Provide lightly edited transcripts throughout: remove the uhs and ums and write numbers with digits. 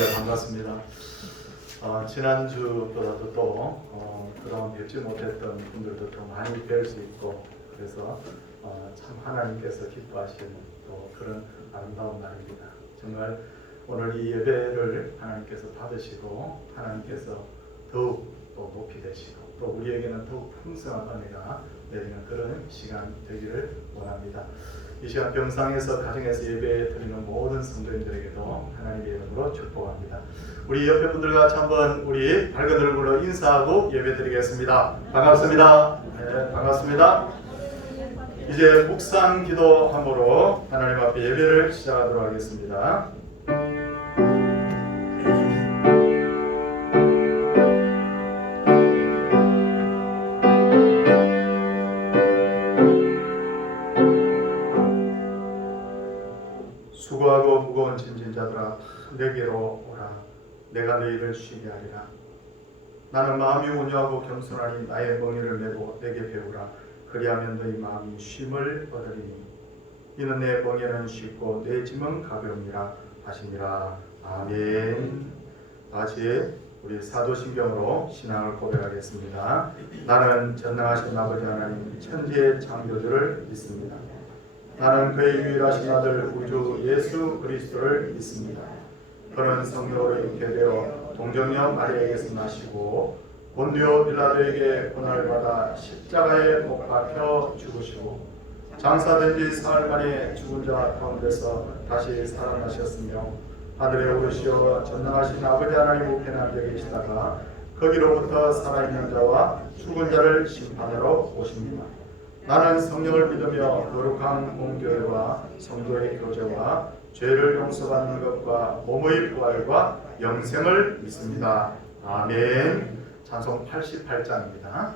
네, 반갑습니다. 지난주보다도 또 그동안 뵙지 못했던 분들도 더 많이 뵐 수 있고 그래서 참 하나님께서 기뻐하시는 또 그런 아름다운 날입니다. 정말 오늘 이 예배를 하나님께서 받으시고 하나님께서 더욱 또 높이 되시고 또 우리에게는 더욱 풍성한 은혜가 내리는 그런 시간 되기를 원합니다. 이 시간 병상에서 가정에서 예배 드리는 모든 성도님들에게도 하나님의 이름으로 축복합니다. 우리 옆에 분들과 같이 한번 우리 밝은 얼굴로 인사하고 예배 드리겠습니다. 반갑습니다. 네, 반갑습니다. 이제 묵상 기도함으로 하나님 앞에 예배를 시작하도록 하겠습니다. 수고하고 무거운 짐진 자들아 내게로 오라. 내가 너희를 쉬게 하리라. 나는 마음이 온유하고 겸손하니 나의 멍에를 메고 내게 배우라. 그리하면 너희 마음이 쉼을 얻으리니 이는 내 멍에는 쉽고 내 짐은 가벼우니라 하시니라. 아멘. 다시 우리 사도신경으로 신앙을 고백하겠습니다. 나는 전능하신 아버지 하나님 천지의 창조주를 믿습니다. 나는 그의 유일하신 아들 우주 예수 그리스도를 믿습니다. 그는 성령으로 잉태되어 동정녀 마리아에게서 나시고 본디오 빌라도에게 고난을 받아 십자가에 못 박혀 죽으시고 장사된 지 사흘 만에 죽은 자 가운데서 다시 살아나셨으며 하늘에 오르시어 전능하신 아버지 하나님 우편에 앉아 계시다가 거기로부터 살아있는 자와 죽은 자를 심판하러 오십니다. 나는 성령을 믿으며 거룩한 공교회와 성도의 교제와 죄를 용서받는 것과 몸의 부활과 영생을 믿습니다. 아멘. 찬송 88장입니다.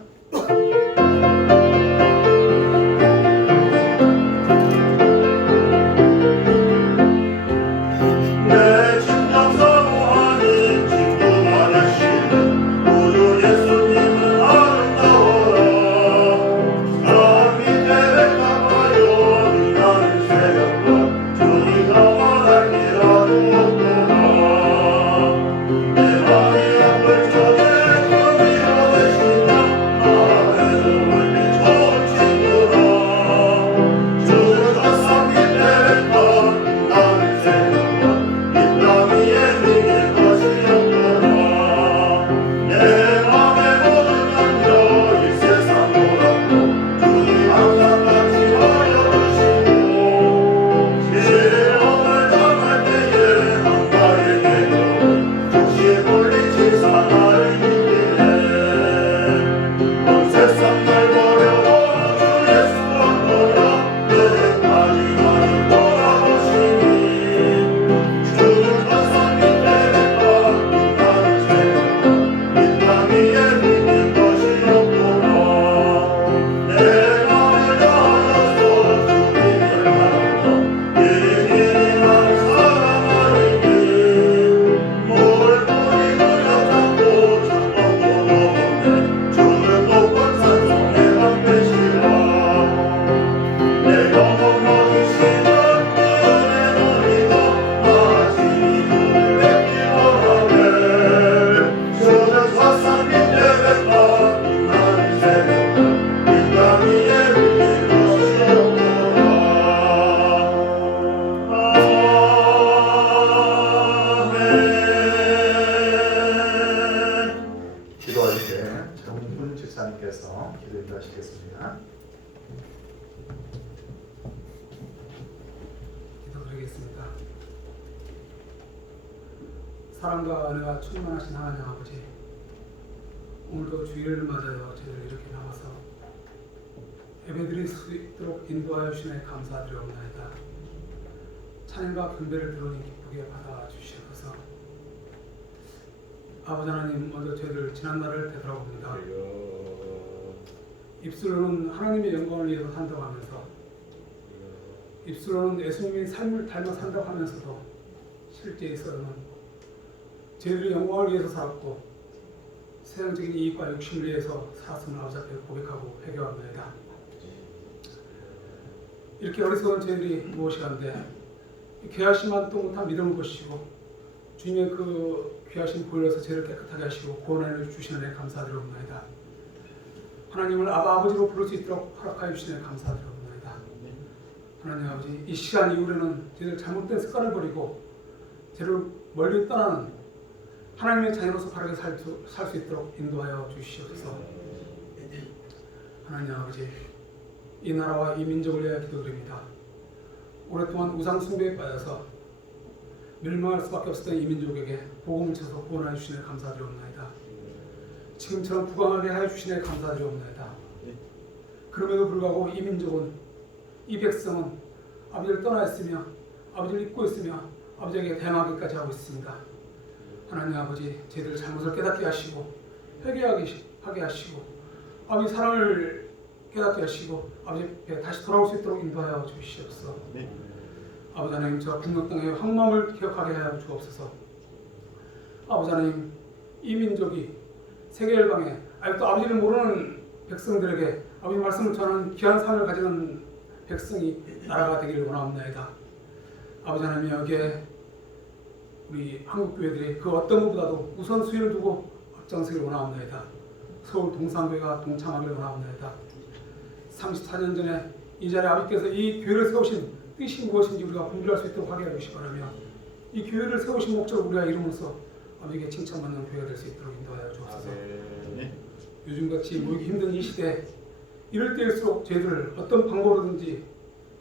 기도드리겠습니다. 사랑과 은혜가 충만하신 하나님 아버지, 오늘도 주일을 맞아요 저희를 이렇게 나와서 예배드릴 수 있도록 인도하여 주시네 감사드리옵나이다. 찬양과 경배를 들으니 기쁘게 받아주시옵소서. 아버지 하나님, 먼저 저희를 지난날을 되돌아봅니다. 입술로는 하나님의 영광을 위해서 산다고 하면서, 입술로는 예수님의 삶을 닮아 산다고 하면서도 실제 있어서는 저희들의 영광을 위해서 살았고 세상적인 이익과 욕심을 위해서 살았음을 아버지 앞에 고백하고 회개합니다. 이렇게 어리석은 저희들이 무엇이간데 개하심만도 못한 믿음을 보시고 주님의 그 귀하신 보혈로서 죄를 깨끗하게 하시고 구원하여 주시는 데 감사드리옵나이다. 하나님을 아버지로 부를 수 있도록 허락하여 주시는 데 감사드리옵나이다. 하나님 아버지, 이 시간 이후로는 저희들 잘못된 습관을 버리고 죄를 멀리 떠나는 하나님의 자녀로서 바르게 살 수 있도록 인도하여 주시옵소서. 하나님 아버지, 이 나라와 이 민족을 위하여 기도드립니다. 오랫동안 우상 숭배에 빠져서 멸망할 수밖에 없었던 이 민족에게 복음을 쳐서 구원하여 주시네 감사드리옵나이다. 지금처럼 부강하게 하여 주시네 감사드리옵나이다. 그럼에도 불구하고 이 민족은, 이 백성은 아버지를 떠나 있으며 아버지를 잊고 있으며 아버지에게 대항하기까지 하고 있습니다. 하나님 아버지, 저희들 잘못을 깨닫게 하시고 회개하게 하시고 아버지 사랑을 깨닫게 하시고 아버지 앞에 다시 돌아올 수 있도록 인도하여 주시옵소서. 아버지 하나님, 저 북녘 땅의 황망을 기억하게 하여 주옵소서. 아버지 하나님, 이 민족이 세계 열방에 아직도 아버지를 모르는 백성들에게 아버지 말씀을 전하는 귀한 삶을 가지는 백성이 나라가 되기를 원하옵나이다. 아버지 하나님, 여기에 우리 한국 교회들이 그 어떤 것보다도 우선순위를 두고 앞장서기를 원하옵나이다. 서울 동산교회가 동참하기를 원하옵나이다. 34년 전에 이 자리에 아버지께서 이 교회를 세우신 뜻이 무엇인지 우리가 분별할 수 있도록 하게 하시기 바라며, 이 교회를 세우신 목적을 우리가 이루면서 아버지에게 칭찬받는 교회가 될 수 있도록 인도하여 주옵소서. 요즘같이 모이기 힘든 이 시대, 이럴 때일수록 저희들을 어떤 방법으로든지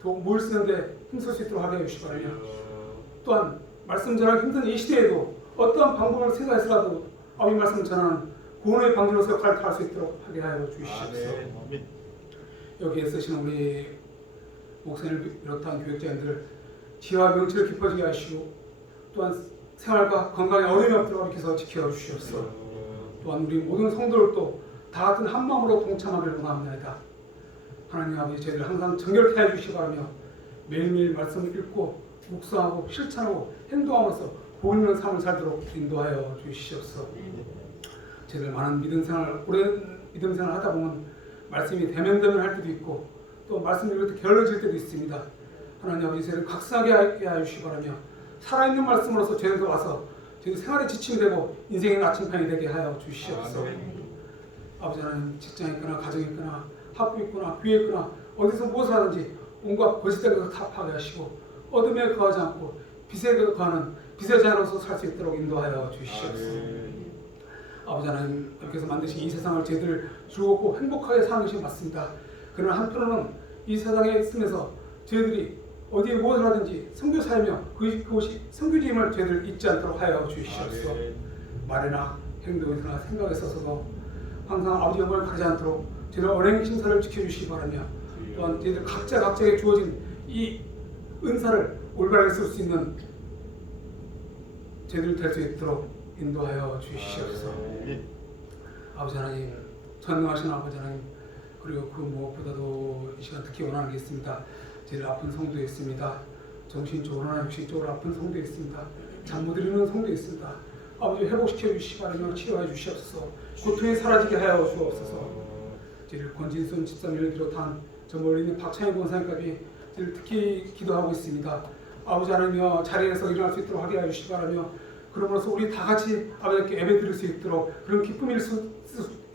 더 모일 쓰는데 힘쓸 수 있도록 하게 해주시기 바라며, 또한 말씀 전하기 힘든 이 시대에도 어떠한 방법을 생각해서라도 아버지 말씀 전하는 구원의 방주로서 역할을 다할 수 있도록 하게 하여 주시옵소서. 여기에 쓰시는 우리 목사님을 비롯한 교육자님들 지혜와 명철을 깊어지게 하시고, 또한 생활과 건강에 어려움이 없도록 아버지께서 지켜주시옵소서. 또한 우리 모든 성도들도 다 같은 한 마음으로 동참하기를 원합니다. 하나님 아버지, 저희들 항상 정결케 해주시기 바라며 매일매일 말씀을 읽고 묵상하고 실천하고 행동하면서 복 있는 삶을 살도록 인도하여 주시옵소서. 저희들 많은 믿음 생활, 오랜 믿음 생활을 하다 보면 말씀이 대면대면할 때도 있고 또 말씀이 이렇게 게을러질 때도 있습니다. 하나님 아버지, 저희를 각성하게 하여 주시기 바라며 살아있는 말씀으로서 저희들 와서 저희 생활에 지침이 되고 인생의 나침판이 되게 하여 주시옵소서. 아버지 하나님, 직장에 있거나 가정에 있거나 학교에 있거나 교회에 있거나 어디서 무엇을 하든지 온갖 거짓된 것을 타파하게 하시고 어둠에 거하지 않고 빛에 거하는 빛의 자녀로서 살 수 있도록 인도하여 주시옵소서. 아버지 하나님, 아버지께서 만드신 이 세상을 저희들 즐겁고 행복하게 사는 것이 맞습니다. 그러나 한편으로는 이 세상에 있으면서 저희들이 어디에 무엇을 하든지 선교사이며 그것이 선교지임을 저희들 잊지 않도록 하여 주시옵소서. 말이나 행동이나 생각에 있어서도 항상 아버지 영광을 가지 않도록 저희들 언행 신사를 지켜주시기 바라며, 또한 저희들 각자에게 주어진 이 은사를 올바르게 쓸 수 있는 저희들 될 수 있도록 인도하여 주시옵소서. 아버지 하나님, 전능하신 아버지 하나님, 그리고 그 무엇보다도 이 시간 특히 원하는 게 있습니다. 저희들 아픈 성도 있습니다. 정신적으로나 육신적으로 아픈 성도 있습니다. 잠 못 이루는 성도 있습니다. 아버지, 회복시켜 주시기 바라며 치료해 주시옵소서. 고통이 사라지게 하여 주옵소서. 저희들 권진순 집사님을 비롯한 저 멀리 있는 박찬희 권사님까지 저희들 특히 기도하고 있습니다. 아버지 하나님여, 자리에서 일어날 수 있도록 하게 해주시기 바라며, 그러므로서 우리 다 같이 아버지께 예배 드릴 수 있도록 그런 기쁨이 있을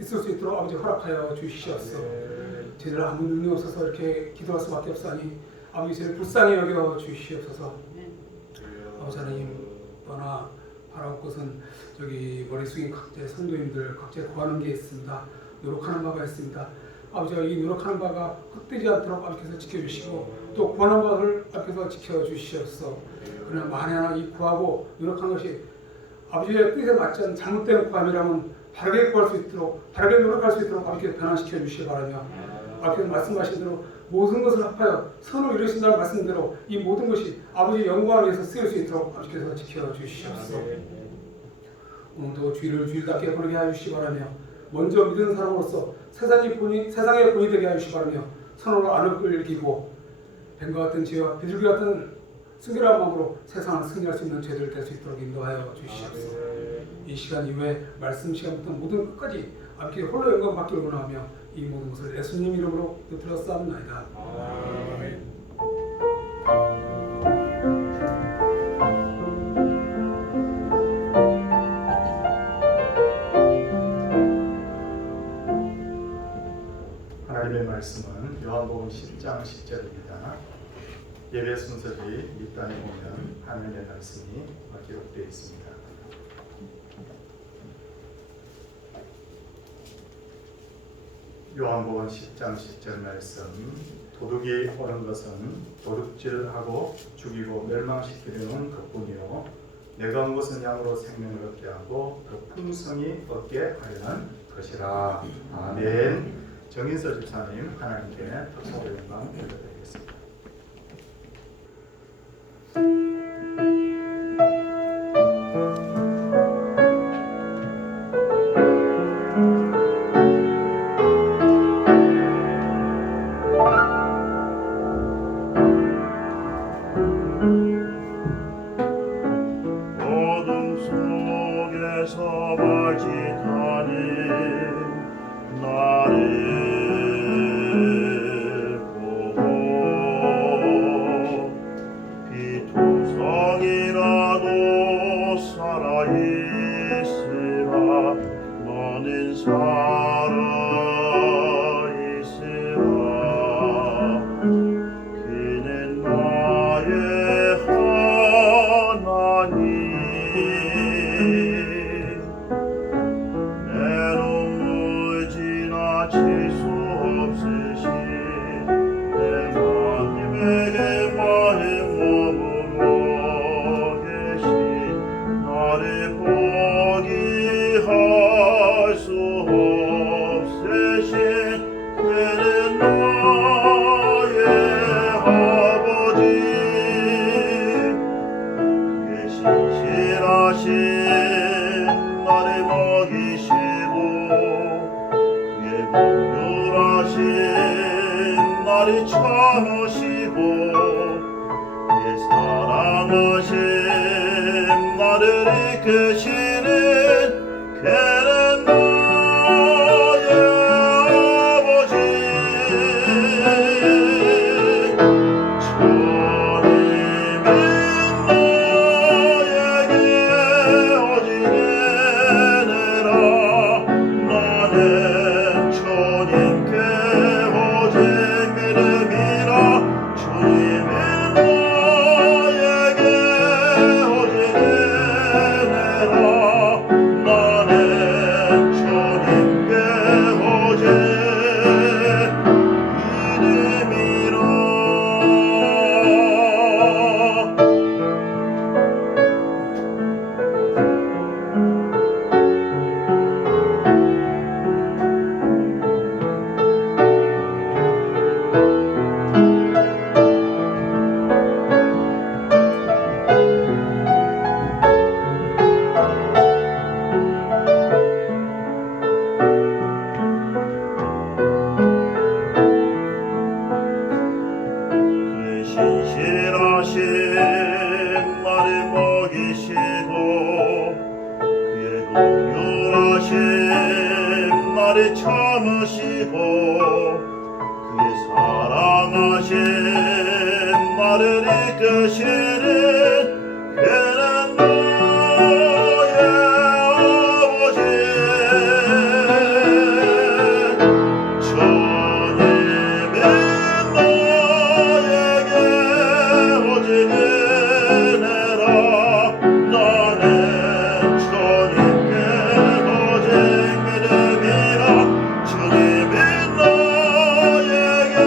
수 있도록 아버지 허락하여 주시옵소서. 저희들 아무 능력 없어서 이렇게 기도할 수밖에 없사니 아버지, 저희를 불쌍히 여겨 주시옵소서. 아버지 하나님, 또하나 바라올 것은 저기 머리 숙인 각자의 성도님들 각자 구하는 게 있습니다. 노력하는 바가 있습니다. 아버지가 이 노력하는 바가 헛되지 않도록 아버지께서 지켜주시고 또 구하는 바를 아버지께서 지켜주시옵소서. 그러나 만에 하나 이 구하고 노력한 것이 아버지의 뜻에 맞지 않은 잘못된 구함이라면 바르게 구할 수 있도록, 바르게 노력할 수 있도록 아버지께서 변화시켜 주시기 바라며, 아버지께서 말씀하신 대로 모든 것을 합하여 선을 이루신다는 말씀대로 이 모든 것이 아버지의 영광을 위해서 쓰일 수 있도록 아버지께서 지켜주시옵소서. 오늘도 주일답게 보내게 하시기 바라며, 먼저 믿는 사람으로서 세상의 본이 되게 하시기 바라며, 선으로 안을 이기고 뱀과 같은 지혜와 비둘기 같은 순결한 마음으로 세상을 승리할 수 있는 죄들 될 수 있도록 인도하여 주시옵소서. 이 시간 이후에 말씀 시간부터 모든 끝까지 아버지께 홀로 영광 받기를 원하며 이 모든 것을 예수님 이름으로 드렸사옵나이다. 아멘. 마태복음 10장 10절입니다. 예배 순서지 밑단에 보면 하늘의 말씀이 기록되어 있습니다. 요한복음 10장 10절 말씀. 도둑이 오는 것은 도둑질하고 죽이고 멸망시키려는 것뿐이요 내가 온 것은 양으로 생명을 얻게 하고 더 풍성히 얻게 하려는 것이라. 아멘. 정인서 집사님 하나님께 특별 영광 올려드리겠습니다. 나를 참으시고 그의 사랑하심 나를 이끄시는 그는 나의 아버지. 주님은 나에게 오직 은혜라. 나는 주님께 오직 믿음이라. 주님은 나에게 오직 은혜라. 나는 주님께 오직 믿음이라. 그의 신실하심 나를 먹이시고 그의 긍휼하심 나를 참으시고 그의 사랑하심 나를 이끄시는 그는 나의 아버지. 주님은 나에게 오직 은혜라. 나는 주님께 오직 믿음이라. 주님은 나에게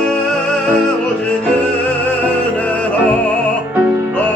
오직 은혜라. 나는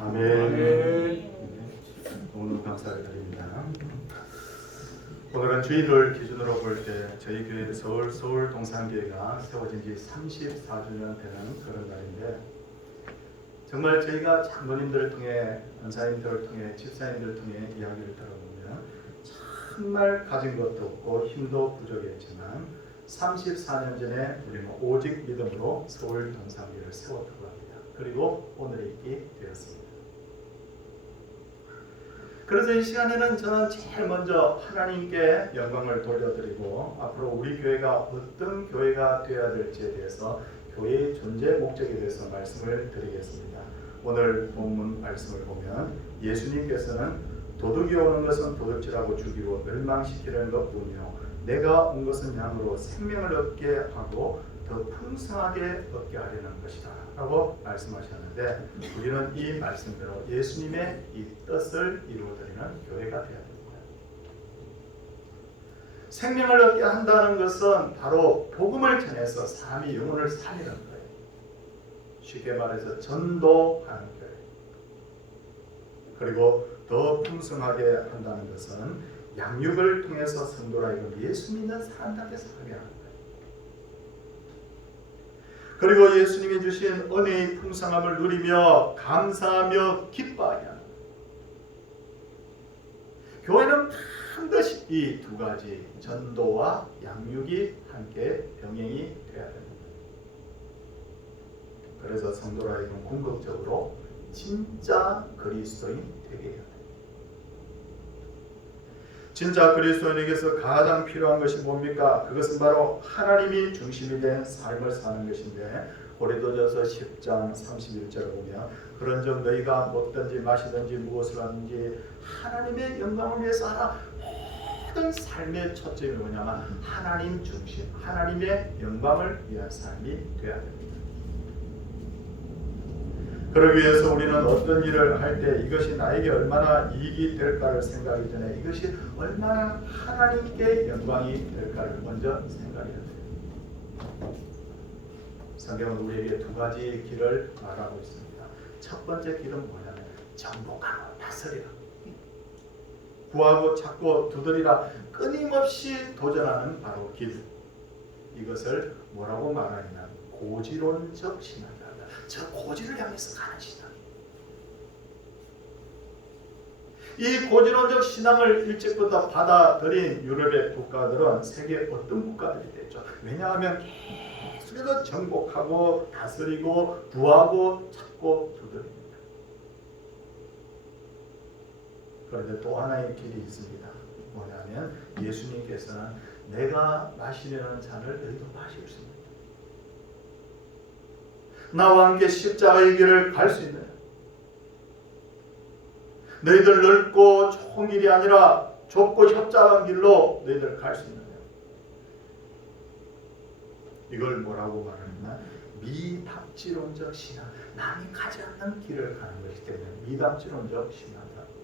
아멘. 오늘 감사를 드립니다. 오늘은 주일을 기준으로 볼 때 저희 교회 서울 동산교회가 세워진 지 34주년 되는 그런 날인데, 정말 저희가 장로님들을 통해, 권사님들을 통해, 집사님들을 통해 이야기를 들어보면 정말 가진 것도 없고 힘도 부족했지만 34년 전에 우리는 오직 믿음으로 서울 동산교회를 세웠다고 합니다. 그리고 오늘에 있게 되었습니다. 그래서 이 시간에는 저는 제일 먼저 하나님께 영광을 돌려드리고, 앞으로 우리 교회가 어떤 교회가 되어야 될지에 대해서, 교회의 존재 목적에 대해서 말씀을 드리겠습니다. 오늘 본문 말씀을 보면 예수님께서는 도둑이 오는 것은 도둑질하고 죽이고 멸망시키려는 것뿐이요 내가 온 것은 양으로 생명을 얻게 하고 더 풍성하게 얻게 하려는 것이다 라고 말씀하셨는데, 우리는 이 말씀대로 예수님의 이 뜻을 이루어드리는 교회가 되어야 됩니다. 생명을 얻게 한다는 것은 바로 복음을 전해서 사람이 영혼을 살리는 거예요. 쉽게 말해서 전도하는 교회. 그리고 더 풍성하게 한다는 것은 양육을 통해서 성도라 이건 예수 믿는 사람들에게 살게 하는 거예요. 그리고 예수님이 주신 은혜의 풍성함을 누리며 감사하며 기뻐하게 하는 거예요. 교회는 반드시 이 두 가지 전도와 양육이 함께 병행이 되어야 됩니다. 그래서 성도라 이건 궁극적으로 진짜 그리스도인 되게 해야 돼요. 진짜 그리스도인에게서 가장 필요한 것이 뭡니까? 그것은 바로 하나님이 중심이 된 삶을 사는 것인데, 고린도전서 10장 31절을 보면 그런즉 너희가 먹든지 마시든지 무엇을 하든지 하나님의 영광을 위해서 하라. 모든 삶의 초점이 뭐냐면 하나님 중심, 하나님의 영광을 위한 삶이 되어야 됩니다. 그러기 위해서 우리는 어떤 일을 할 때 이것이 나에게 얼마나 이익이 될까를 생각하기 전에 이것이 얼마나 하나님께 영광이 될까를 먼저 생각해야 돼요. 성경은 우리에게 두 가지 길을 말하고 있습니다. 첫 번째 길은 뭐냐면 정복하고 다스리라. 구하고 찾고 두드리라. 끊임없이 도전하는 바로 길. 이것을 뭐라고 말하냐면 고지론적 신앙. 저 고지를 향해서 가는 신앙. 이 고지론적 신앙을 일찍부터 받아들인 유럽의 국가들은 세계 어떤 국가들이 됐죠? 왜냐하면 계속해서 정복하고 다스리고 구하고 찾고 두드립니다. 그런데 또 하나의 길이 있습니다. 뭐냐면 예수님께서는 내가 마시려는 잔을 너희도 마실 수 있는, 나와 함께 십자가의 길을 갈 수 있는, 너희들 넓고 좋은 길이 아니라 좁고 협착한 길로 너희들 갈 수 있는, 이걸 뭐라고 말하냐면 미답지론적 신앙. 남이 가지 않는 길을 가는 것이기 때문에 미답지론적 신앙이라고 해요.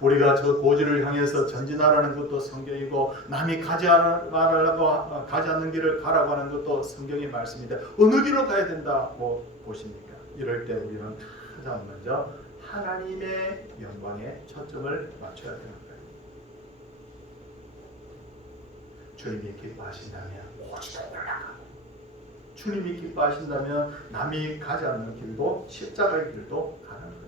우리가 저 고지를 향해서 전진하라는 것도 성경이고, 남이 가지 않는 길을 가라고 하는 것도 성경의 말씀인데 어느 길로 가야 된다고 보십니까? 이럴 때 우리는 가장 먼저 하나님의 영광에 초점을 맞춰야 되는 거예요. 주님이 기뻐하신다면 고지도 올라가고, 주님이 기뻐하신다면 남이 가지 않는 길도 십자가의 길도 가는 거예요.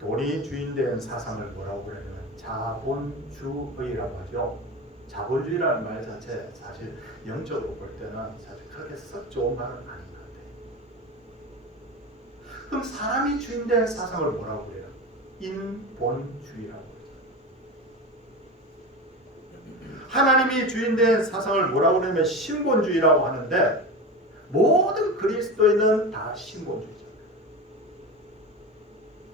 돈이 주인된 사상을 뭐라고 그러냐면 자본주의라고 하죠. 자본주의라는 말 자체 사실 영적으로 볼 때는 사실 그렇게 썩 좋은 말은 아닌 것 같아요. 그럼 사람이 주인된 사상을 뭐라고 그래요? 인본주의라고 그러죠. 하나님이 주인된 사상을 뭐라고 그러냐면 신본주의라고 하는데, 모든 그리스도인은 다 신본주의죠.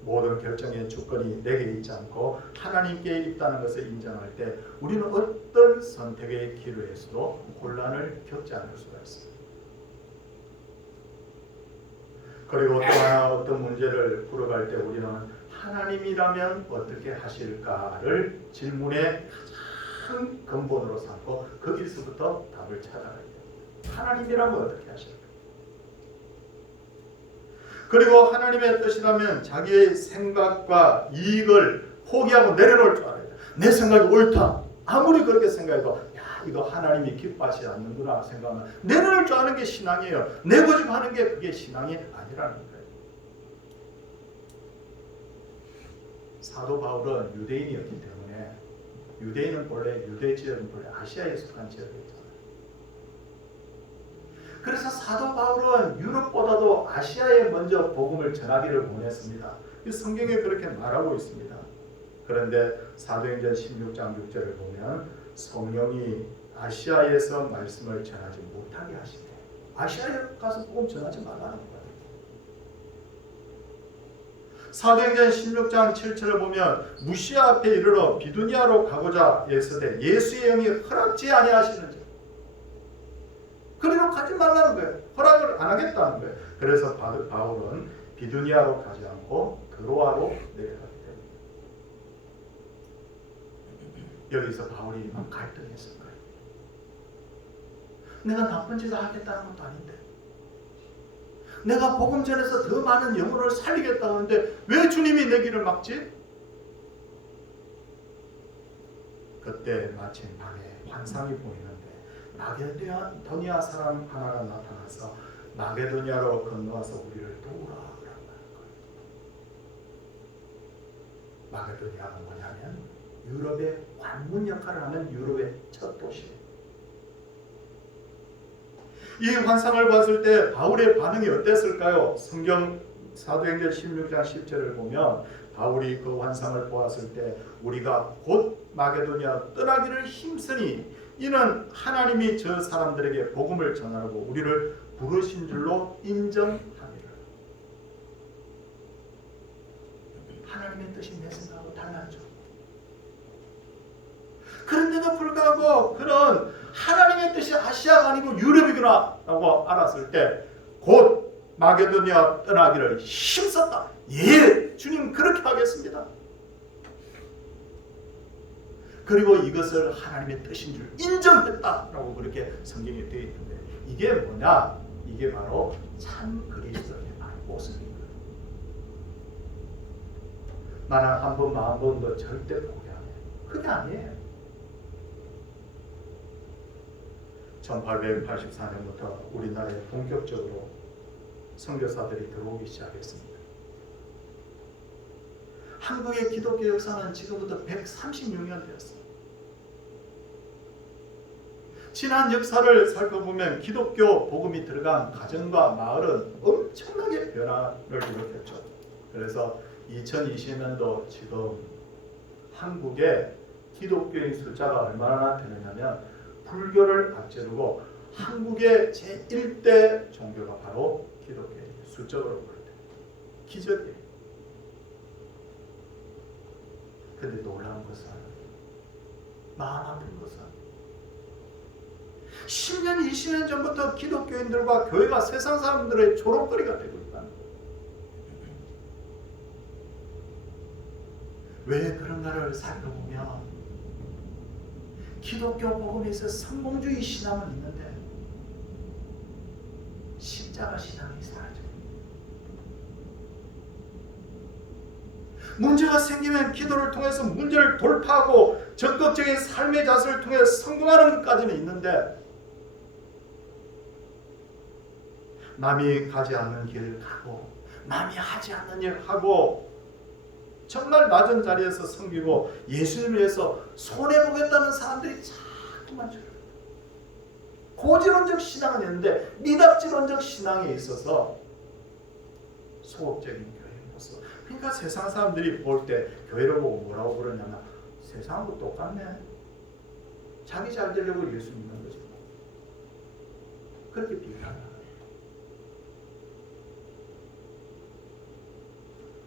모든 결정의 주권이 내게 있지 않고 하나님께 있다는 것을 인정할 때 우리는 어떤 선택의 기로에서도 혼란을 겪지 않을 수가 있습니다. 그리고 또 하나 어떤 문제를 풀어갈 때 우리는 하나님이라면 어떻게 하실까를 질문의 가장 근본으로 삼고 거기서부터 답을 찾아가야 돼요. 하나님이라면 어떻게 하실까? 그리고 하나님의 뜻이라면 자기의 생각과 이익을 포기하고 내려놓을 줄 알아야 돼요. 내 생각이 옳다. 아무리 그렇게 생각해도 야 이거 하나님이 기뻐하지 않는구나 생각하면 내려놓을 줄 아는 게 신앙이에요. 내 고집하는 게 그게 신앙이 아니라는 거예요. 사도 바울은 유대인이었기 때문에 유대인은 본래 유대 지역은 본래 아시아에 속한 지역이었잖아요. 그래서 사도 바울은 유럽보다도 아시아에 먼저 복음을 전하기를 원했습니다. 이 성경에 그렇게 말하고 있습니다. 그런데 사도행전 16장 6절을 보면 성령이 아시아에서 말씀을 전하지 못하게 하시네. 아시아에 가서 복음 전하지 말라는 거예요. 사도행전 16장 7절을 보면 무시아 앞에 이르러 비두니아로 가고자 애쓰되 예수의 영이 허락지 아니하시는지 그리로 가지 말라는 거예요. 허락을 안 하겠다는 거예요. 그래서 바울은 비두니아로 가지 않고 드로아로 내려가게 됩니다. 여기서 바울이 막 갈등했을 거예요. 내가 나쁜 짓을 하겠다는 것도 아닌데 내가 복음 전에서 더 많은 영혼을 살리겠다고 하는데 왜 주님이 내 길을 막지? 그때 마침 밤에 환상이 보이는데 마게도니아 사람 하나가 나타나서 마게도니아로 건너와서 우리를 도우라 그런 거예요. 마게도니아가 뭐냐면 유럽의 관문 역할을 하는 유럽의 첫 도시예요. 이 환상을 봤을 때 바울의 반응이 어땠을까요? 성경 사도행전 16장 10절을 보면 바울이 그 환상을 보았을 때 우리가 곧 마게도니아 떠나기를 힘쓰니 이는 하나님이 저 사람들에게 복음을 전하라고 우리를 부르신 줄로 인정하니라. 하나님의 뜻이 내 생각하고 달라져. 그런데도 불구하고 그런 하나님의 뜻이 아시아가 아니고 유럽이구나 라고 알았을 때 곧 마게도니아 떠나기를 힘썼다. 예, 주님 그렇게 하겠습니다. 그리고 이것을 하나님의 뜻인 줄 인정했다라고 그렇게 성경에 되어 있는데 이게 뭐냐? 이게 바로 참 그리스도의 모습입니다. 나는 한 번 마음 번도 절대 포기 안 해요. 그게 아니에요. 1884년부터 우리나라에 본격적으로 선교사들이 들어오기 시작했습니다. 한국의 기독교 역사는 지금부터 136년 되었습니다. 지난 역사를 살펴보면 기독교 복음이 들어간 가정과 마을은 엄청나게 변화를 일으켰죠. 그래서 2020년도 지금 한국의 기독교인 숫자가 얼마나 되느냐면 불교를 앞지르고 한국의 제1대 종교가 바로 기독교예요. 수적으로 볼 때. 기적이에요. 근데 놀라운 것은 마음 아픈 것은 10년, 20년 전부터 기독교인들과 교회가 세상 사람들의 조롱거리가 되고 있다는 거예요. 왜 그런가를 살펴보면 기독교 복음에서 성공주의 신앙은 있는데 십자가 신앙이 사라져요. 문제가 생기면 기도를 통해서 문제를 돌파하고 적극적인 삶의 자세를 통해 성공하는 것까지는 있는데 남이 가지 않는 길을 가고 남이 하지 않는 일을 하고 정말 낮은 자리에서 섬기고 예수님을 위해서 손해보겠다는 사람들이 자꾸 많죠. 고지론적 신앙은 있는데 미답지론적 신앙에 있어서 소극적인 교회의 모습. 그러니까 세상 사람들이 볼 때 교회를 보고 뭐라고 그러냐면 세상하고 똑같네. 자기 잘 되려고 예수 믿는 거죠. 그렇게 비판하는 거예요.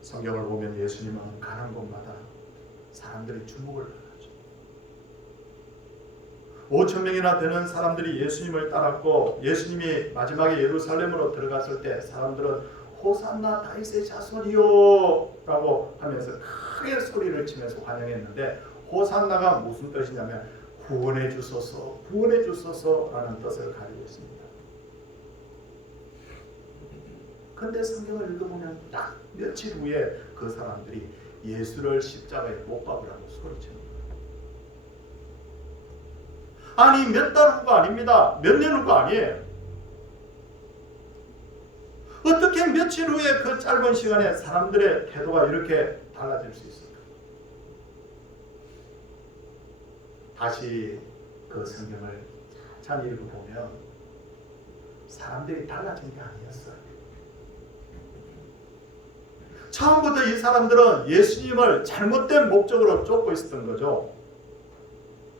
성경을 보면 예수님은 가는 곳마다 사람들이 주목을 받았죠. 5,000명이나 되는 사람들이 예수님을 따랐고 예수님이 마지막에 예루살렘으로 들어갔을 때 사람들은 호산나 다윗의 자손이요 라고 하면서 크게 소리를 치면서 환영했는데, 호산나가 무슨 뜻이냐면 구원해 주소서, 구원해 주소서라는 뜻을 가지고 있습니다. 근데 성경을 읽어보면 딱 며칠 후에 그 사람들이 예수를 십자가에 못 박으라고 소리치는 거예요. 아니 몇 달 후가 아닙니다. 몇 년 후가 아니에요. 어떻게 며칠 후에 그 짧은 시간에 사람들의 태도가 이렇게 달라질 수 있을까? 다시 그 성경을 잘 읽어보면 사람들이 달라진 게 아니었어요. 처음부터 이 사람들은 예수님을 잘못된 목적으로 쫓고 있었던 거죠.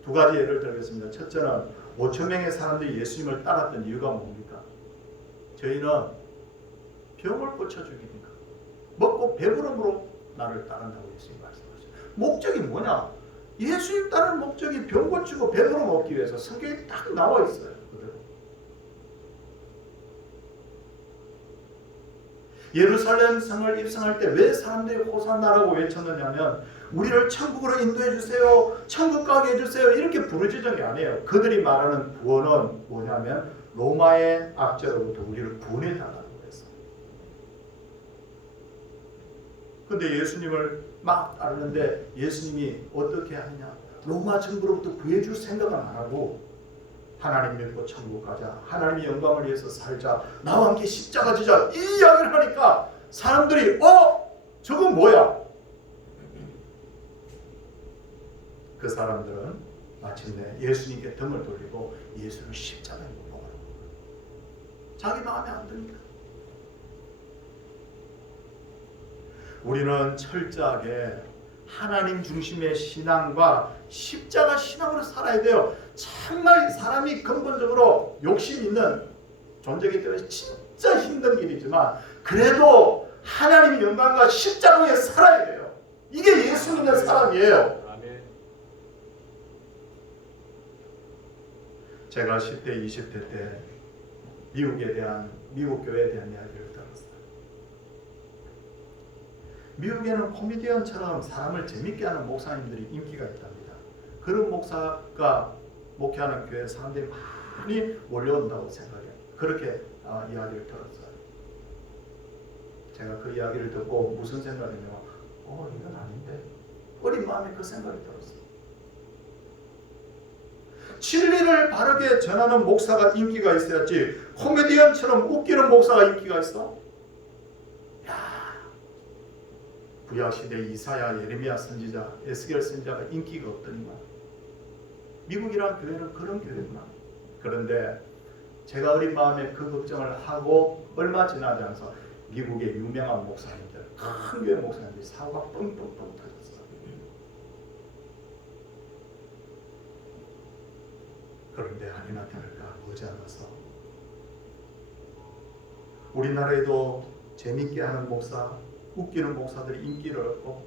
두 가지 예를 들겠습니다. 첫째는 5천 명의 사람들이 예수님을 따랐던 이유가 뭡니까? 저희는 병을 고쳐 주기니까, 먹고 배부름으로 나를 따른다고 예수님 말씀하셨어요. 목적이 뭐냐? 예수님 따르는 목적이 병 고치고 배부름 얻기 위해서 성경에 딱 나와 있어요. 예루살렘 성을 입성할 때 왜 사람들이 호산나라고 외쳤느냐면 우리를 천국으로 인도해 주세요, 천국 가게 해주세요 이렇게 부르짖은 게 아니에요. 그들이 말하는 구원은 뭐냐면 로마의 압제로부터 우리를 구원해 달라고 했어요. 근데 예수님을 막 따르는데 예수님이 어떻게 하느냐? 로마 정부로부터 구해줄 생각은 안 하고 하나님 믿고 천국 가자, 하나님의 영광을 위해서 살자, 나와 함께 십자가 지자 이 이야기를 하니까 사람들이 저건 뭐야? 그 사람들은 마침내 예수님께 등을 돌리고 예수를 십자가에 못 박아요. 자기 마음에 안 드니까. 우리는 철저하게 하나님 중심의 신앙과 십자가 신앙으로 살아야 돼요. 정말 사람이 근본적으로 욕심 있는 존재이기 때문에 진짜 힘든 길이지만 그래도 하나님의 영광과 십자가 위에 살아야 돼요. 이게 예수 믿는 사람이에요. 제가 10대, 20대 때 미국 교회에 대한 이야기를 들었어요. 미국에는 코미디언처럼 사람을 재밌게 하는 목사님들이 인기가 있답니다. 그런 목사가 목회하는 교회에 사람들이 많이 몰려온다고 생각해요. 그렇게 이야기를 들었어요. 제가 그 이야기를 듣고 무슨 생각이냐면 이건 아닌데 어린 마음에 그 생각이 들었어요. 진리를 바르게 전하는 목사가 인기가 있어야지 코미디언처럼 웃기는 목사가 인기가 있어? 구약시대 이사야, 예레미야 선지자, 에스겔 선지자가 인기가 없더니만 미국이라는 교회는 그런 교회구나. 그런데 제가 어린 마음에 그 걱정을 하고 얼마 지나지 않아서 미국의 유명한 목사님들, 큰 교회 목사님들이 사고가 뻥뻥뻥 터졌어요. 그런데 아니나 다를까 머지않아서 우리나라에도 재밌게 하는 목사, 웃기는 목사들이 인기를 얻고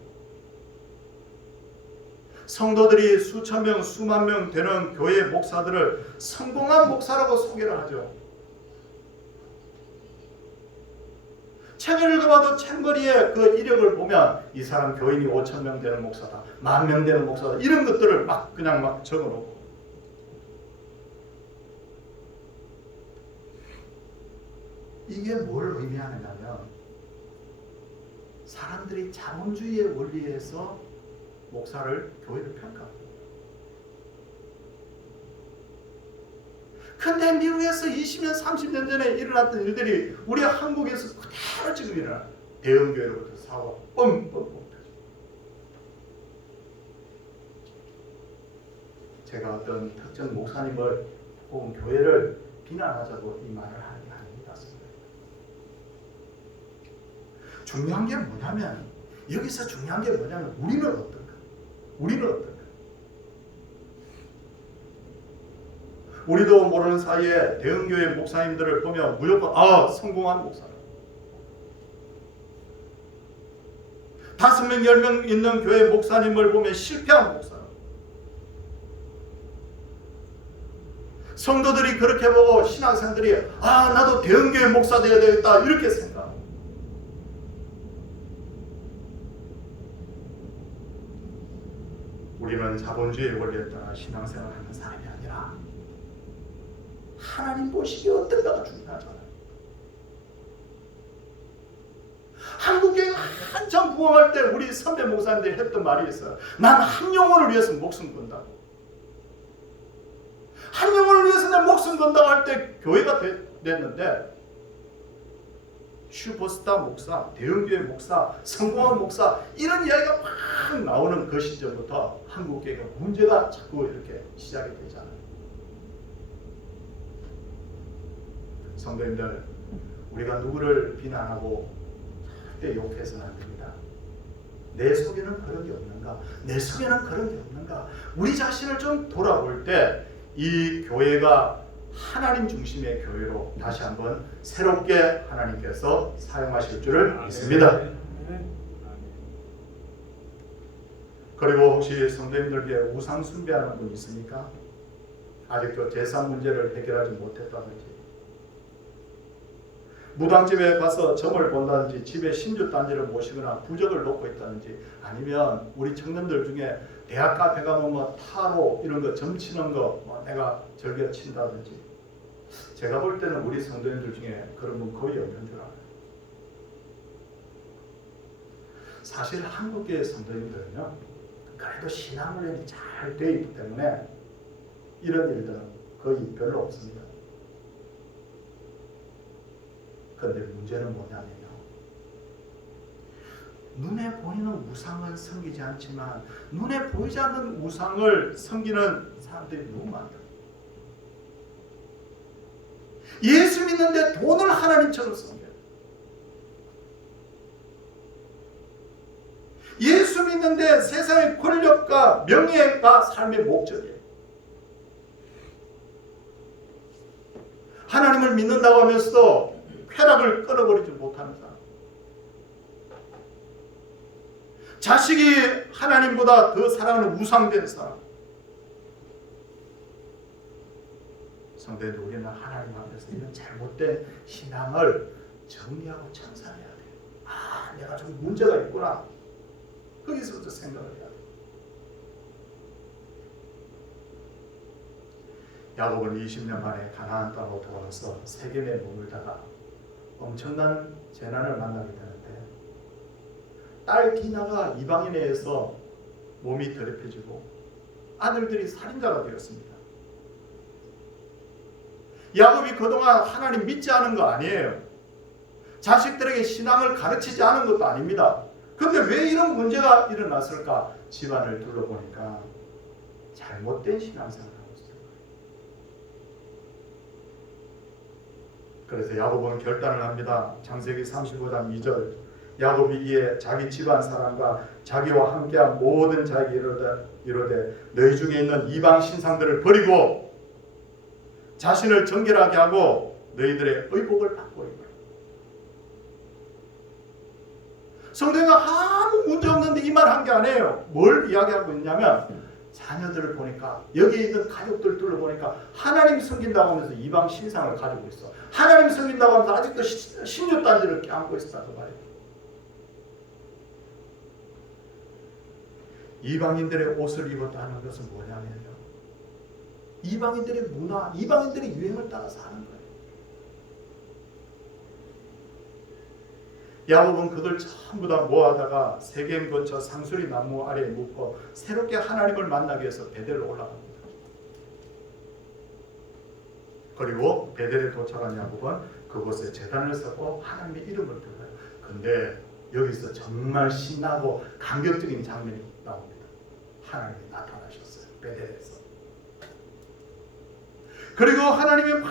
성도들이 수천 명, 수만 명 되는 교회 목사들을 성공한 목사라고 소개를 하죠. 책을 읽어봐도 책머리에 그 이력을 보면 이 사람 교인이 5천 명 되는 목사다, 10,000명 되는 목사다 이런 것들을 그냥 막 적어놓고 이게 뭘 의미하느냐면 사람들이 자본주의의 원리에서 목사를, 교회를 평가합니다. 근데 미국에서 20년, 30년 전에 일어났던 일들이 우리 한국에서 그대로 지금 일어나. 대형교회로부터 사고가 뻥뻥뻥 터져. 제가 어떤 특정 목사님을 혹은 교회를 비난하자고 이 말을 하는 게 아닙니다. 중요한 게 뭐냐면 여기서 중요한 게 뭐냐면 우리는 어떤가? 우리도 모르는 사이에 대형교회 목사님들을 보면 무조건 성공한 목사라. 5명, 10명 있는 교회 목사님을 보면 실패한 목사라. 성도들이 그렇게 보고 신앙생들이 나도 대형교회 목사 되어야 되겠다 이렇게 생각합니다. 우리는 자본주의 원리에 따라 신앙생활하는 사람이 아니라 하나님 보시기에 어떤가가 중요하잖아요. 한국교회가 한참 부흥할 때 우리 선배 목사님들이 했던 말이 있어요. 난 한 영혼을 위해서 목숨 건다고. 한 영혼을 위해서 내 목숨 건다고 할 때 교회가 됐는데 슈퍼스타 목사, 대형교회 목사, 성공한 목사 이런 이야기가 막 나오는 그 시절부터 한국교회가 문제가 자꾸 이렇게 시작이 되잖아요. 성도님들, 우리가 누구를 비난하고 절대 욕해서는 안 됩니다. 내 속에는 그런 게 없는가? 내 속에는 그런 게 없는가? 우리 자신을 좀 돌아볼 때 이 교회가 하나님 중심의 교회로 다시 한번 새롭게 하나님께서 사용하실 줄을 믿습니다. 그리고 혹시 성도님들 중에 우상 숭배하는 분 있습니까? 아직도 재산 문제를 해결하지 못했다든지, 무당집에 가서 점을 본다든지, 집에 신주단지를 모시거나 부적을 놓고 있다든지, 아니면 우리 청년들 중에 대학 카페 가면 뭐 타로 이런 거 점치는 거 내가 절개 친다든지, 제가 볼 때는 우리 성도님들 중에 그런 분 거의 없는 줄 알아요. 사실 한국의 성도님들은요, 그래도 신앙훈련이 잘 되어 있기 때문에 이런 일들은 거의 별로 없습니다. 그런데 문제는 뭐냐면요, 눈에 보이는 우상은 섬기지 않지만 눈에 보이지 않는 우상을 섬기는 사람들이 너무 많아요. 예수 믿는데 돈을 하나님처럼 섬겨요. 예수 믿는데 세상의 권력과 명예가 삶의 목적이에요. 하나님을 믿는다고 하면서도 쾌락을 끊어버리지 못하는 사람, 자식이 하나님보다 더 사랑하는 우상된 사람. 성도들, 우리는 하나님 앞에서 이런 잘못된 신앙을 정리하고 청산해야 돼요. 아, 내가 좀 문제가 있구나. 거기서부터 생각을 해야 돼요. 야곱은 20년 만에 가나안 땅으로 돌아와서 세겜에 머물다가 엄청난 재난을 만나게 되는데, 딸 디나가 이방인에 의해서 몸이 더럽혀지고 아들들이 살인자가 되었습니다. 야곱이 그동안 하나님 믿지 않은 거 아니에요. 자식들에게 신앙을 가르치지 않은 것도 아닙니다. 그런데 왜 이런 문제가 일어났을까? 집안을 둘러보니까 잘못된 신앙생활을 하고 있어요. 그래서 야곱은 결단을 합니다. 창세기 35장 2절, 야곱이 이에 자기 집안 사람과 자기와 함께한 모든 자에게 이르되 너희 중에 있는 이방 신상들을 버리고 자신을 정결하게 하고 너희들의 의복을 받고 있노라. 성도가 아무 문제 없는데 이 말 한 게 아니에요. 뭘 이야기하고 있냐면, 자녀들을 보니까, 여기에 있는 가족들 둘러보니까 하나님 섬긴다고 하면서 이방 신상을 가지고 있어. 하나님 섬긴다고 하면서 아직도 신주단지를 껴안고 있었다고 말이에요. 이방인들의 옷을 입었다는 것은 뭐냐면요, 이방인들의 문화, 이방인들의 유행을 따라 사는 거예요. 야곱은 그걸 전부 다 모아다가 세겜 근처 상수리 나무 아래에 묶고 새롭게 하나님을 만나기 위해서 베델로 올라갑니다. 그리고 베델에 도착한 야곱은 그곳에 제단을 쌓고 하나님의 이름을 불러요. 근데 여기서 정말 신나고 감격적인 장면이 나옵니다. 하나님이 나타나셨어요, 베델에서. 그리고 하나님이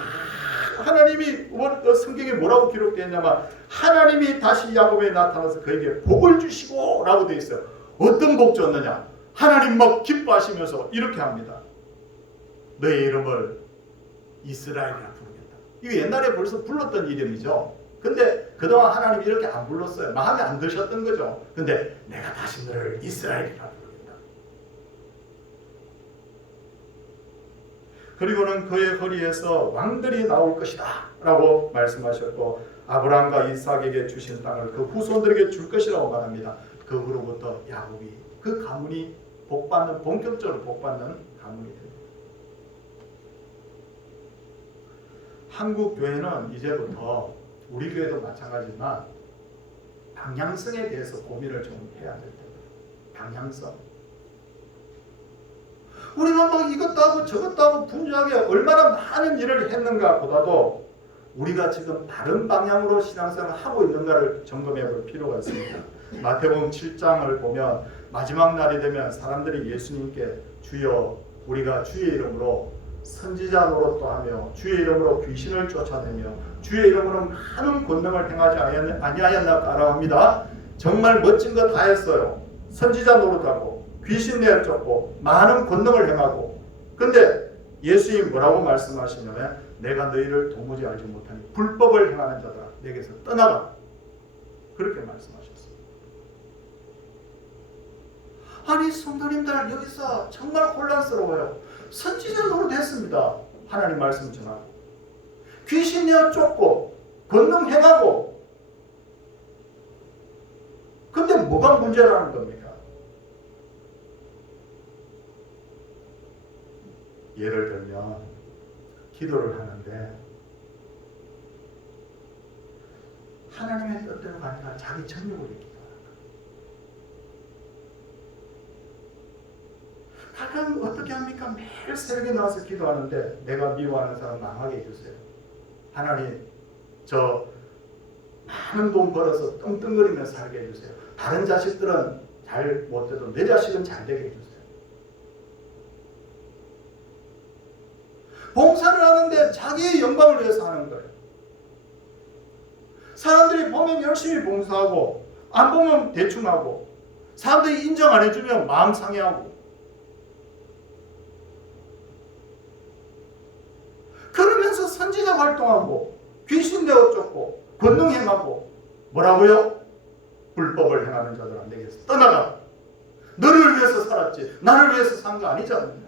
성경에 뭐라고 기록되어 있냐면, 하나님이 다시 야곱에 나타나서 그에게 복을 주시고 라고 되어 있어요. 어떤 복 줬느냐? 하나님 막 기뻐하시면서 이렇게 합니다. 너의 이름을 이스라엘이라 부르겠다. 이거 옛날에 벌써 불렀던 이름이죠. 근데 그동안 하나님이 이렇게 안 불렀어요. 마음에 안 드셨던 거죠. 근데 내가 다시 너를 이스라엘이라 부르겠다. 그리고는 그의 허리에서 왕들이 나올 것이다 라고 말씀하셨고, 아브라함과 이삭에게 주신 땅을 그 후손들에게 줄 것이라고 말합니다. 그 후로부터 야곱이, 그 가문이 복받는, 본격적으로 복받는 가문이 됩니다. 한국 교회는 이제부터 우리 교회도 마찬가지지만 방향성에 대해서 고민을 좀 해야 될 텐데, 방향성. 우리가 막 이것도 하고 저것도 하고 분주하게 얼마나 많은 일을 했는가 보다도 우리가 지금 바른 방향으로 신앙생활을 하고 있는가를 점검해 볼 필요가 있습니다. 마태복음 7장을 보면 마지막 날이 되면 사람들이 예수님께 주여 우리가 주의 이름으로 선지자 노릇도 하며 주의 이름으로 귀신을 쫓아내며 주의 이름으로 많은 권능을 행하지 아니하였나라고 합니다. 정말 멋진 거 다 했어요. 선지자 노릇하고 귀신 내어 쫓고 많은 권능을 행하고, 근데 예수님이 뭐라고 말씀하시냐면 내가 너희를 도무지 알지 못하니 불법을 행하는 자들아 내게서 떠나가, 그렇게 말씀하셨어요. 아니 성도님들 여기서 정말 혼란스러워요. 선지자 노릇했습니다. 하나님 말씀 전하고 귀신 내어 쫓고 권능 행하고, 근데 뭐가 문제라는 겁니까? 예를 들면 기도를 하는데 하나님의 뜻대로 가니까 자기 정욕을 기도하는 거예요. 가끔 어떻게 합니까? 매일 새벽에 나와서 기도하는데 내가 미워하는 사람 망하게 해주세요. 하나님 저 많은 돈 벌어서 떵떵거리며 살게 해주세요. 다른 자식들은 잘 못돼도 내 자식은 잘 되게 해주세요. 봉사를 하는데 자기의 영광을 위해서 하는 거예요. 사람들이 보면 열심히 봉사하고 안 보면 대충 하고, 사람들이 인정 안 해주면 마음 상해하고, 그러면서 선지자 활동하고 귀신 되어 쫓고 권능 행하고, 뭐라고요? 불법을 행하는 자들 안 되겠어. 떠나가. 너를 위해서 살았지 나를 위해서 산 거 아니잖아요.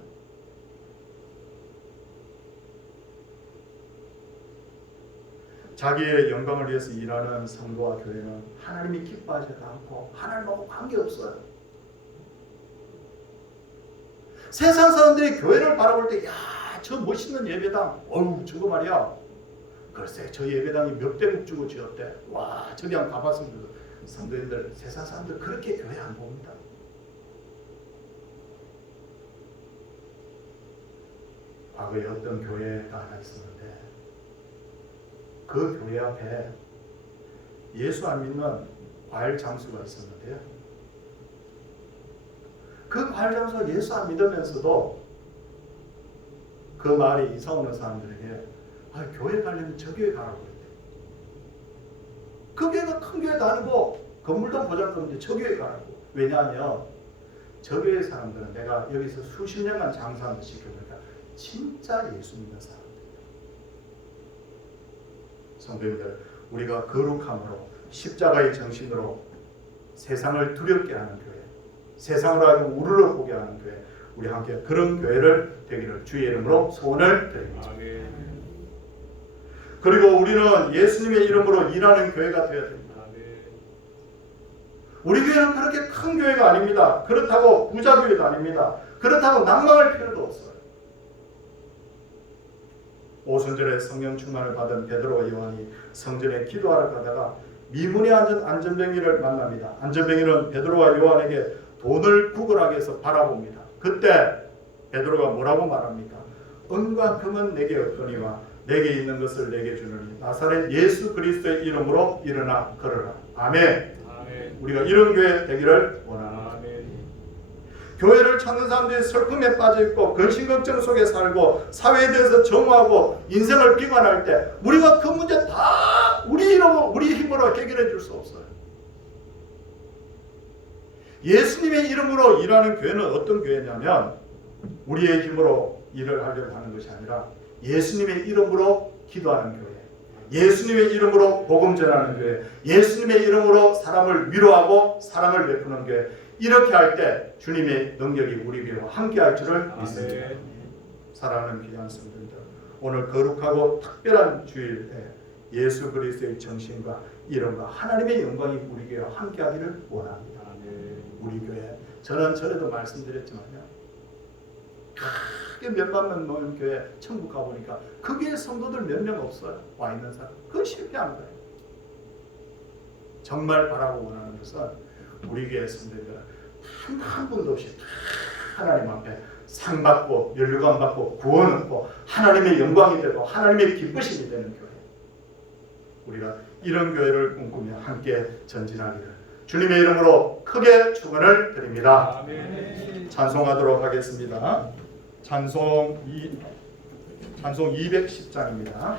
자기의 영광을 위해서 일하는 성도와 교회는 하나님이 기뻐하지 않고 하나님하고 관계없어요. 세상 사람들이 교회를 바라볼 때 야, 저 멋있는 예배당, 어우 저거 말이야, 글쎄 저 예배당이 몇 대국 주고 지었대, 와 저기 한번 가봤으면 좋겠어. 성도님들, 세상 사람들 그렇게 교회 안 봅니다. 과거에 어떤 교회가 하나 있었는데 그 교회 앞에 예수 안 믿는 과일 장수가 있었는데요. 그 과일 장수가 예수 안 믿으면서도 그 마을에 이사 오는 사람들에게 교회 가려면 저 교회 가라고 그랬대. 그 교회가 큰 교회도 아니고 건물도 보잘것없는데 저 교회 가라고. 왜냐하면 저 교회 사람들은 내가 여기서 수십 년간 장사하는 시켜보니까 진짜 예수 믿는 사람. 성도님들, 우리가 거룩함으로 십자가의 정신으로 세상을 두렵게 하는 교회, 세상으로 하여금 우르르 보게 하는 교회, 우리 함께 그런 교회를 되기를 주의 이름으로 소원을 드립니다. 아멘. 그리고 우리는 예수님의 이름으로 일하는 교회가 되어야 됩니다. 아멘. 우리 교회는 그렇게 큰 교회가 아닙니다. 그렇다고 부자 교회도 아닙니다. 그렇다고 낭망할 필요도 없어요. 오순절에 성령 충만을 받은 베드로와 요한이 성전에 기도하러 가다가 미문에 앉은 안전뱅이를 만납니다. 안전뱅이는 베드로와 요한에게 돈을 구걸하게 해서 바라봅니다. 그때 베드로가 뭐라고 말합니까? 은과 금은 내게 없거니와 내게 있는 것을 내게 주느니 나사렛 예수 그리스도의 이름으로 일어나 걸어라. 아멘. 아멘. 우리가 이런 교회 되기를 원합니다. 교회를 찾는 사람들이 슬픔에 빠져있고 근심걱정 속에 살고 사회에 대해서 정오하고 인생을 비관할 때 우리가 그 문제 다 우리 힘으로 해결해 줄 수 없어요. 예수님의 이름으로 일하는 교회는 어떤 교회냐면 우리의 힘으로 일을 하려고 하는 것이 아니라 예수님의 이름으로 기도하는 교회, 예수님의 이름으로 복음 전하는 교회, 예수님의 이름으로 사람을 위로하고 사랑을 베푸는 교회. 이렇게 할 때 주님의 능력이 우리 교회와 함께 할 줄을 믿습니다. 사랑하는 귀한 성도님들, 오늘 거룩하고 특별한 주일에 예수 그리스도의 정신과 이름과 하나님의 영광이 우리 교회와 함께 하기를 원합니다. 우리 교회, 저는 전에도 말씀드렸지만요, 크게 몇만 명 모인 교회 천국 가보니까 그 교회 성도들 몇 명 없어요. 와 있는 사람. 그건 실패한 거예요. 정말 바라고 원하는 것은 우리 교회 성도들 한 분도 없이 하나님 앞에 상 받고 면류관 받고 구원 얻고 하나님의 영광이 되고 하나님의 기쁘심이 되는 교회, 우리가 이런 교회를 꿈꾸며 함께 전진하기를 주님의 이름으로 크게 축원을 드립니다. 아멘. 찬송하도록 하겠습니다. 찬송 210장입니다.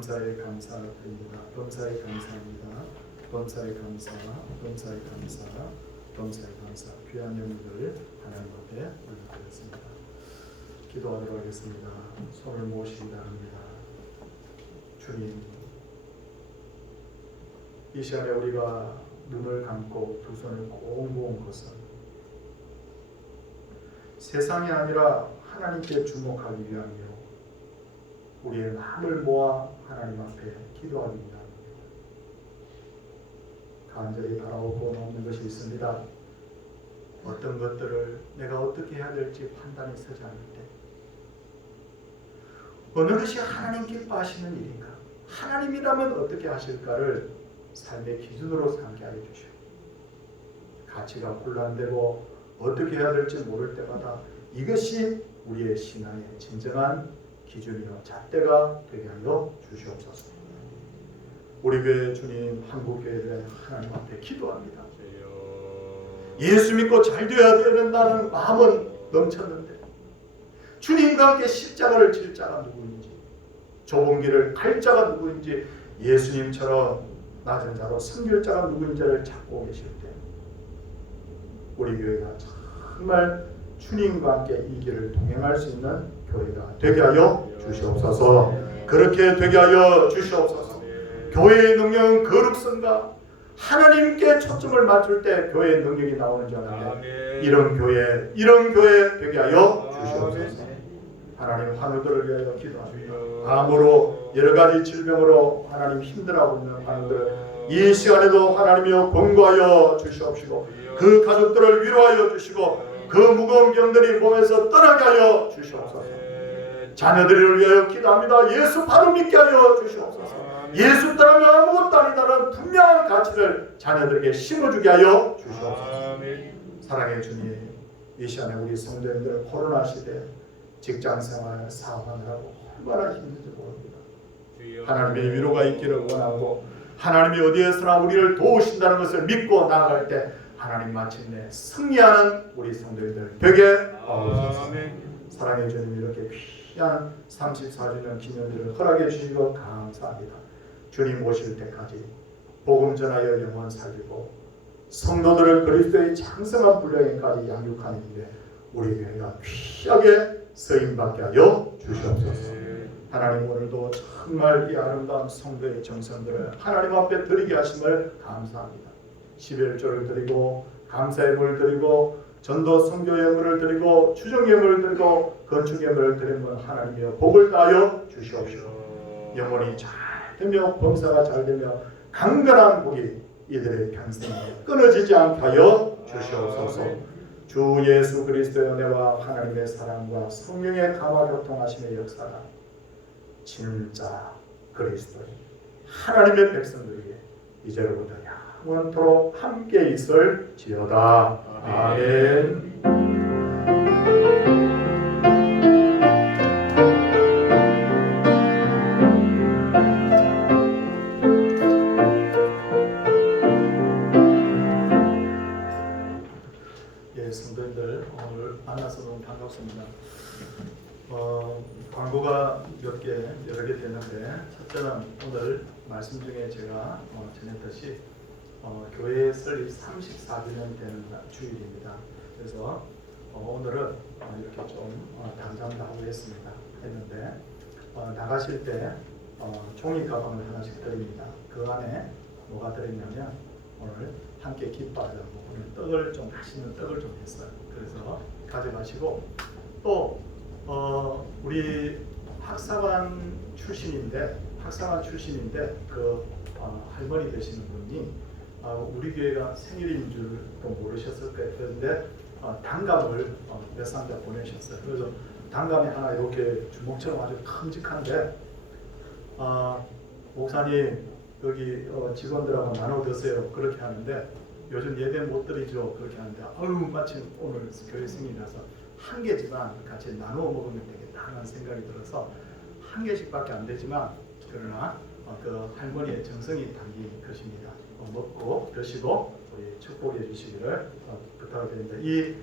범사에 감사드립니다. 범사에 감사합니다. 범사에 감사, 범사에 감사, 범사에 감사. 귀한 영혼들 하나님 앞에 올려드렸습니다. 기도하도록 하겠습니다. 손을 모시기 바랍니다. 주님, 이 시간에 우리가 눈을 감고 두 손을 꼭 모은 것은 세상이 아니라 하나님께 주목하기 위함이요, 우리의 마음을 모아 하나님 앞에 기도하기 위함입니다. 간절히 바라오고 넘는 것이 있습니다. 어떤 것들을 내가 어떻게 해야 될지 판단이 서지 않을 때, 어느 것이 하나님 기뻐하시는 일인가, 하나님이라면 어떻게 하실까를 삶의 기준으로 삼게 하여 주시오. 가치가 혼란되고 어떻게 해야 될지 모를 때마다 이것이 우리의 신앙의 진정한 기준이요 잣대가 되게 하여 주시옵소서. 우리 교회 주님, 한국교회를 하나님 앞에 기도합니다. 예수 믿고 잘 되어야 된다는 마음은 넘쳤는데 주님과 함께 십자가를 질 자가 누구인지, 좁은 길을 갈 자가 누구인지, 예수님처럼 낮은 자로 섬길 자가 누구인지를 찾고 계실 때 우리 교회가 정말 주님과 함께 이 길을 동행할 수 있는 교회가 되게 하여 주시옵소서. 그렇게 되게 하여 주시옵소서. 교회의 능력은 거룩성과 하나님께 초점을 맞출 때 교회의 능력이 나오는 줄 아는데 이런 교회 되게 하여 주시옵소서. 하나님 환우들을 위하여 기도합니다. 암으로 여러 가지 질병으로 하나님 힘들어하고 있는 환우들 이 시간에도 하나님이여 권고하여 주시옵시고 그 가족들을 위로하여 주시고 그 무거운 병들이 몸에서 떠나게 하여 주시옵소서. 자녀들을 위하여 기도합니다. 예수 바로 믿게 하여 주시옵소서. 예수 따르면 아무것도 아니다는 분명한 가치를 자녀들에게 심어주게 하여 주시옵소서. 사랑의 주님, 이 시간에 우리 성도님들 코로나 시대 직장생활, 사업하느라고 얼마나 힘든지 모릅니다. 하나님의 위로가 있기를 원하고 하나님이 어디에서나 우리를 도우신다는 것을 믿고 나아갈 때 하나님 마침내 승리하는 우리 성도님들 되게 하옵소서. 사랑의 주님, 이렇게 귀한 34주년 기념일을 허락해 주시고 감사합니다. 주님 오실 때까지 복음 전하여 영원 살리고 성도들을 그리스도의 장성한 분량에까지 양육하는 일에 우리 교회가 귀하게 쓰임받게 하여 주시옵소서. 하나님, 오늘도 정말 이 아름다운 성도의 정성들을 하나님 앞에 드리게 하심을 감사합니다. 11조를 드리고 감사의 예물을 드리고 전도 선교 예물을 드리고 추정 예물을 드리고 건축 예물을 드리면 하나님이여 복을 다하여 주시옵시고 영혼이 잘 되며 범사가 잘 되며 강건한 복이 이들의 평생에 끊어지지 않게 하여 주시옵소서. 주 예수 그리스도의 은혜와 하나님의 사랑과 성령의 감화 교통하심의 역사가 진짜 그리스도인 하나님의 백성들에게 이제로부터 영원토록 함께 있을지어다. 아멘. 성도님들 오늘 만나서 너무 반갑습니다. 광고가 몇 개 여러 개 되는데 첫째는 오늘 말씀 중에 제가 전했듯이 교회 설립 34주년 되는 주일입니다. 그래서 오늘은 이렇게 좀 담담도 하고 했는데 나가실 때 종이 가방을 하나씩 드립니다. 그 안에 뭐가 들었냐면 오늘 함께 기뻐하자. 오늘 떡을 좀 맛있는 떡을 좀 했어요. 그래서 가져가시고 또 우리 학사관 출신인데 그 할머니 되시는 분이 우리 교회가 생일인 줄도 모르셨을 거예요. 그런데 단감을 몇 상자 보내셨어요. 그래서 단감이 하나 이렇게 주먹처럼 아주 큼직한데 목사님 여기 직원들하고 나눠 드세요. 그렇게 하는데 요즘 예배 못 드리죠. 그렇게 하는데 마침 오늘 교회 생일이라서 한 개지만 같이 나누어 먹으면 되겠다 하는 생각이 들어서 한 개씩밖에 안 되지만 그러나 그 할머니의 정성이 담긴 것입니다. 먹고 드시고 우리 축복해 주시기를 부탁드립니다. 이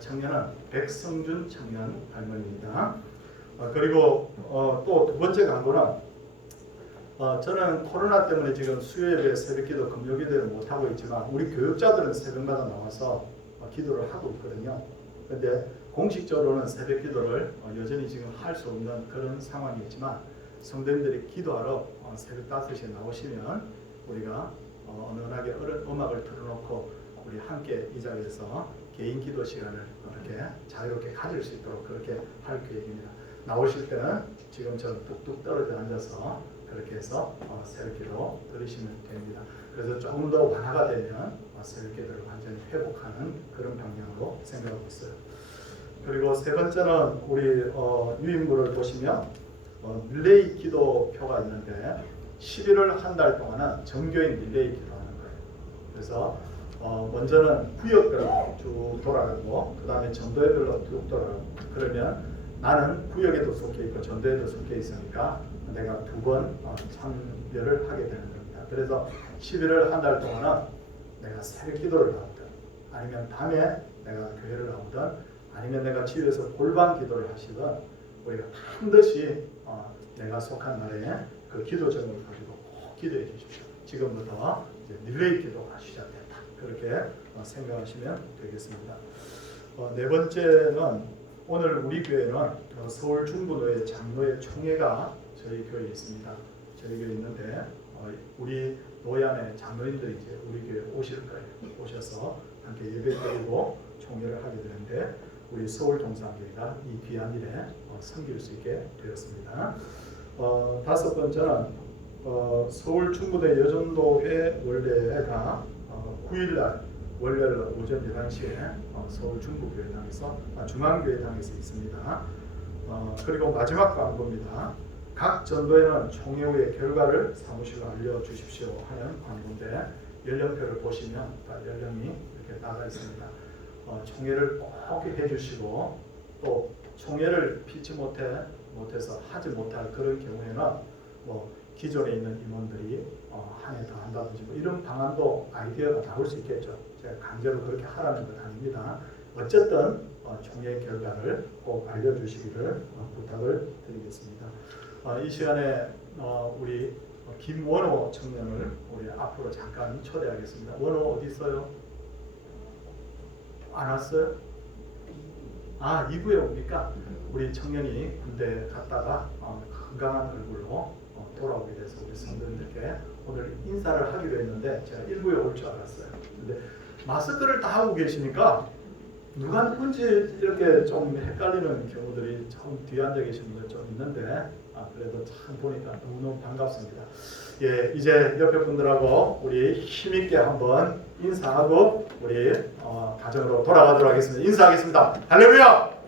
청년은 백성준 청년 할머니입니다. 그리고 또 두 번째 광고는 저는 코로나 때문에 지금 수요예배, 새벽기도, 금요기도를 못하고 있지만 우리 교육자들은 새벽마다 나와서 기도를 하고 있거든요. 그런데 공식적으로는 새벽기도를 여전히 지금 할 수 없는 그런 상황이지만 성도님들이 기도하러 새벽 5시에 나오시면 우리가 은은하게 음악을 틀어놓고 우리 함께 이 자리에서 개인 기도 시간을 이렇게 자유롭게 가질 수 있도록 그렇게 할 계획입니다. 나오실 때는 지금처럼 뚝뚝 떨어져 앉아서 그렇게 해서 새벽기도 드리시면 됩니다. 그래서 조금 더 완화가 되면 새벽기도를 완전히 회복하는 그런 방향으로 생각하고 있어요. 그리고 세 번째는 우리 유인물을 보시면 릴레이 기도표가 있는데 11월 한 달 동안은 정교인 릴레이 기도하는 거예요. 그래서 먼저는 구역별로 쭉 돌아가고 그 다음에 전도회별로 쭉 돌아가고 그러면 나는 구역에도 속해 있고 전도회도 속해 있으니까 내가 두 번 참여를 하게 되는 겁니다. 그래서 11월 한 달 동안은 내가 새벽 기도를 하거든 아니면 밤에 내가 교회를 나오든 아니면 내가 집에서 골방 기도를 하시든 우리가 반드시 내가 속한 날에 그 기도 제목을 가지고 꼭 기도해 주십시오. 지금부터 이제 릴레이 기도가 시작된다. 그렇게 생각하시면 되겠습니다. 네 번째는 오늘 우리 교회는 서울 중부노회 장로회 총회가 저희 교회에 있습니다. 저희 교회에 있는데 우리 노회 안에 장로인들이 이제 우리 교회에 오실 거예요. 오셔서 함께 예배드리고 총회를 하게 되는데 우리 서울 동산교회가 이 귀한 일에 섬길 수 있게 되었습니다. 다섯 번째는 서울 중부대 여전도회 원래가 9일날 월요일 오전 11시에 서울 중부교회당에서 중앙교회당에서 있습니다. 그리고 마지막 광고입니다. 각 전도에는 총회 후의 결과를 사무실로 알려주십시오 하는 광고인데 연령표를 보시면 연령이 이렇게 나가 있습니다. 총회를 꼭 해주시고 또 총회를 피치 못해서 하지 못할 그런 경우에는 뭐 기존에 있는 임원들이 한 해 더 한다든지 뭐 이런 방안도 아이디어가 나올 수 있겠죠. 제가 강제로 그렇게 하라는 건 아닙니다. 어쨌든 총회 결과를 꼭 알려주시기를 부탁을 드리겠습니다. 이 시간에 우리 김원호 청년을 우리 앞으로 잠깐 초대하겠습니다. 원호 어디 있어요? 안 왔어요? 2부에 옵니까? 우리 청년이 군대 갔다가 건강한 얼굴로 돌아오게 돼서 우리 성도님들께 오늘 인사를 하기로 했는데 제가 1부에 올 줄 알았어요. 근데 마스크를 다 하고 계시니까 누가 누군지 이렇게 좀 헷갈리는 경우들이 좀 뒤에 앉아 계시는 분 좀 있는데 그래도 참 보니까 너무너무 반갑습니다. 예, 이제 옆에 분들하고 우리 힘있게 한번 인사하고 우리 가정으로 돌아가도록 하겠습니다. 인사하겠습니다. 할렐루야!